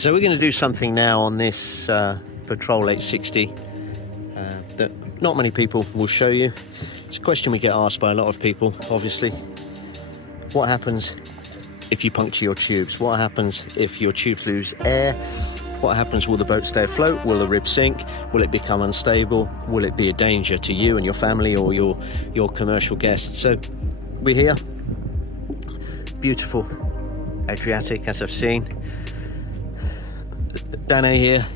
So we're going to do something now on this Patrol 860 that not many people will show you. It's a question we get asked by a lot of people, obviously. What happens if you puncture your tubes? What happens if your tubes lose air? What happens? Will the boat stay afloat? Will the rib sink? Will it become unstable? Will it be a danger to you and your family or your commercial guests? So we're here. Beautiful Adriatic, as I've seen. Vene here,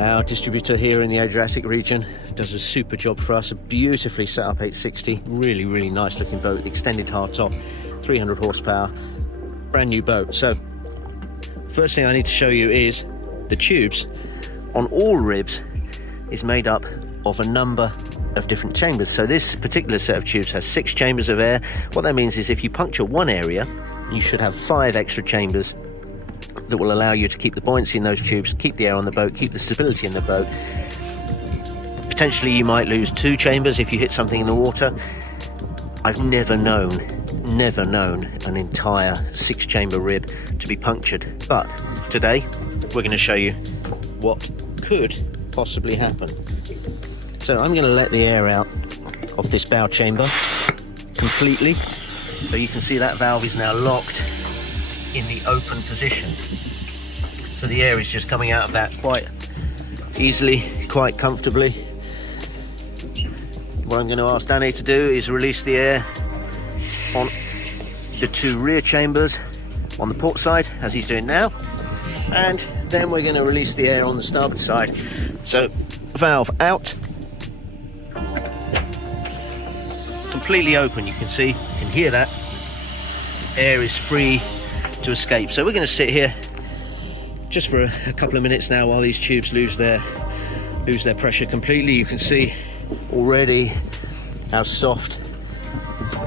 our distributor here in the Adriatic region, does a super job for us. A beautifully set up 860, really nice looking boat, extended hardtop, 300 horsepower, brand new boat. So first thing I need to show you is the tubes on all ribs is made up of a number of different chambers. So this particular set of tubes has 6 chambers of air. What that means is if you puncture one area, you should have 5 extra chambers that will allow you to keep the buoyancy in those tubes, keep the air on the boat, keep the stability in the boat. Potentially you might lose 2 chambers if you hit something in the water. I've never known an entire 6-chamber rib to be punctured. But today we're going to show you what could possibly happen. So I'm going to let the air out of this bow chamber completely. So you can see that valve is now locked in the open position. So the air is just coming out of that quite easily, quite comfortably. What I'm going to ask Vene to do is release the air on the 2 rear chambers on the port side, as he's doing now, and then we're going to release the air on the starboard side. So valve out, completely open. You can see, you can hear that air is free to escape. So we're going to sit here just for a couple of minutes now while these tubes lose their pressure completely. You can see already how soft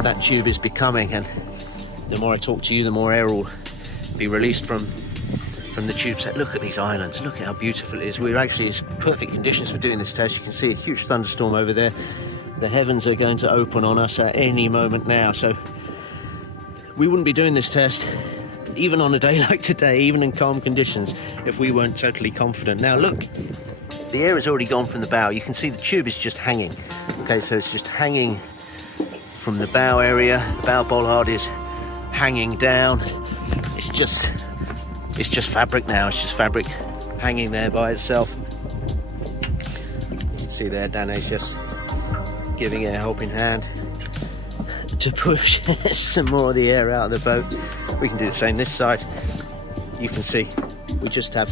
that tube is becoming, and the more I talk to you, the more air will be released from the tube set. Look at these islands, look at how beautiful it is. We're actually in perfect conditions for doing this test. You can see a huge thunderstorm over there. The heavens are going to open on us at any moment now, so we wouldn't be doing this test even on a day like today, even in calm conditions, if we weren't totally confident. Now look, the air has already gone from the bow. You can see the tube is just hanging. Okay, so it's just hanging from the bow area. The bow bollard is hanging down. It's just fabric now. It's just fabric hanging there by itself. You can see there, Vene's just giving it a helping hand to push some more of the air out of the boat. We can do the same this side. You can see we just have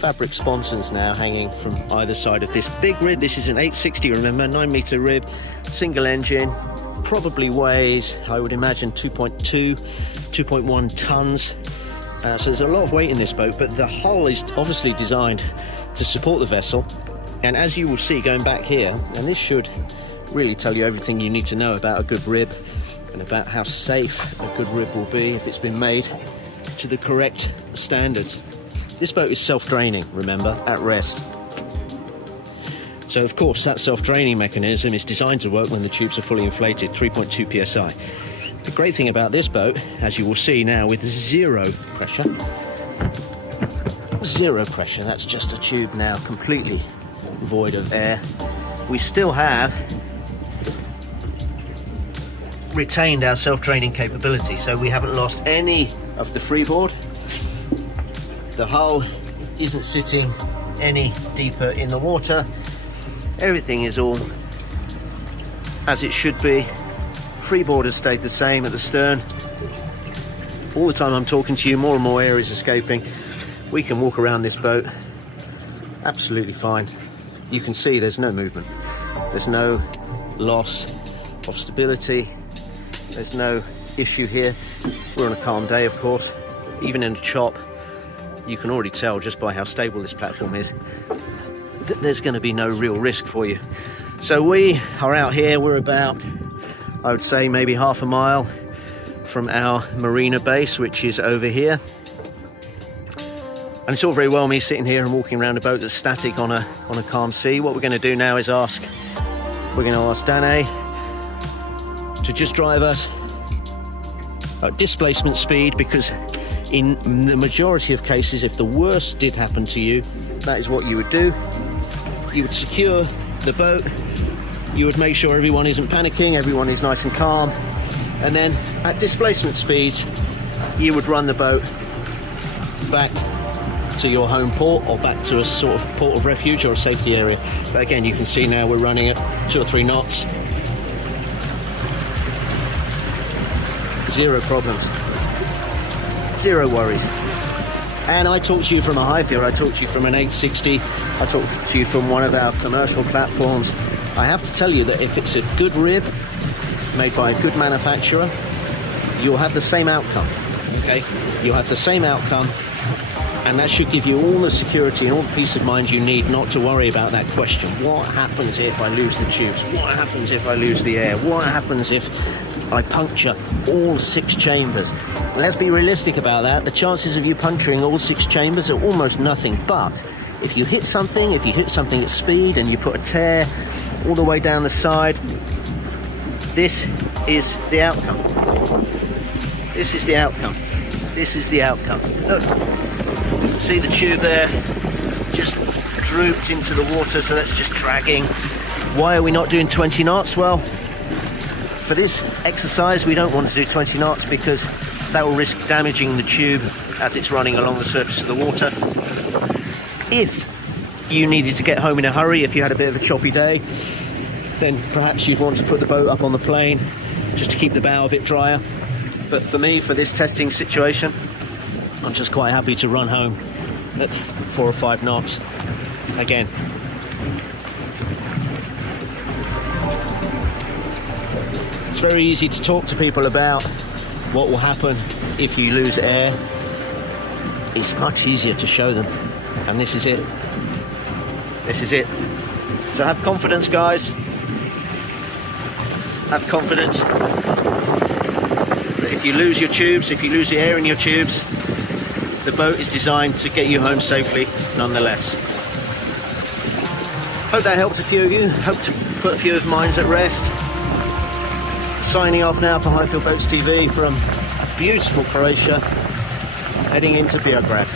fabric sponsons now hanging from either side of this big rib. This is an 860, remember, 9-meter rib, single engine, probably weighs, I would imagine, 2.1 tons. So there's a lot of weight in this boat, but the hull is obviously designed to support the vessel. And as you will see going back here, and this should really tell you everything you need to know about a good rib and about how safe a good rib will be if it's been made to the correct standards. This boat is self-draining, remember, at rest. So of course that self-draining mechanism is designed to work when the tubes are fully inflated, 3.2 psi. The great thing about this boat, as you will see now, with zero pressure, that's just a tube now completely void of air. We still have retained our self-draining capability, so we haven't lost any of the freeboard. The hull isn't sitting any deeper in the water. Everything is all as it should be. Freeboard has stayed the same at the stern. All the time I'm talking to you, more and more air is escaping. We can walk around this boat absolutely fine. You can see there's no movement. There's no loss of stability. There's no issue here. We're on a calm day, of course. Even in a chop, you can already tell just by how stable this platform is that there's going to be no real risk for you. So we are out here. We're about, I would say, maybe half a mile from our marina base, which is over here. And it's all very well me sitting here and walking around a boat that's static on a calm sea. What we're going to do now is we're going to ask Vene to just drive us at displacement speed, because In the majority of cases, if the worst did happen to you, that is what you would do. You would secure the boat, you would make sure everyone isn't panicking, everyone is nice and calm, and then at displacement speeds, you would run the boat back to your home port or back to a sort of port of refuge or a safety area. But again, you can see now we're running at 2 or 3 knots. 0 problems. 0 worries. And I talk to you from a Highfield, I talk to you from an 860, I talk to you from one of our commercial platforms. I have to tell you that if it's a good rib, made by a good manufacturer, you'll have the same outcome, okay? You'll have the same outcome, and that should give you all the security and all the peace of mind you need not to worry about that question. What happens if I lose the tubes? What happens if I lose the air? What happens if I puncture all 6 chambers? Let's be realistic about that. The chances of you puncturing all 6 chambers are almost nothing. But if you hit something at speed and you put a tear all the way down the side, this is the outcome. This is the outcome. This is the outcome. Look, see the tube there? Just drooped into the water, so that's just dragging. Why are we not doing 20 knots? Well, for this exercise we don't want to do 20 knots because that will risk damaging the tube as it's running along the surface of the water. If you needed to get home in a hurry, if you had a bit of a choppy day, then perhaps you'd want to put the boat up on the plane just to keep the bow a bit drier. But for me, for this testing situation, I'm just quite happy to run home at 4 or 5 knots again. It's very easy to talk to people about what will happen if you lose air. It's much easier to show them, and this is it. This is it. So have confidence, guys. Have confidence that if you lose your tubes, if you lose the air in your tubes, the boat is designed to get you home safely nonetheless. Hope that helped a few of you. Hope to put a few of mine at rest. Signing off now for Highfield Boats TV from beautiful Croatia, heading into Beograd.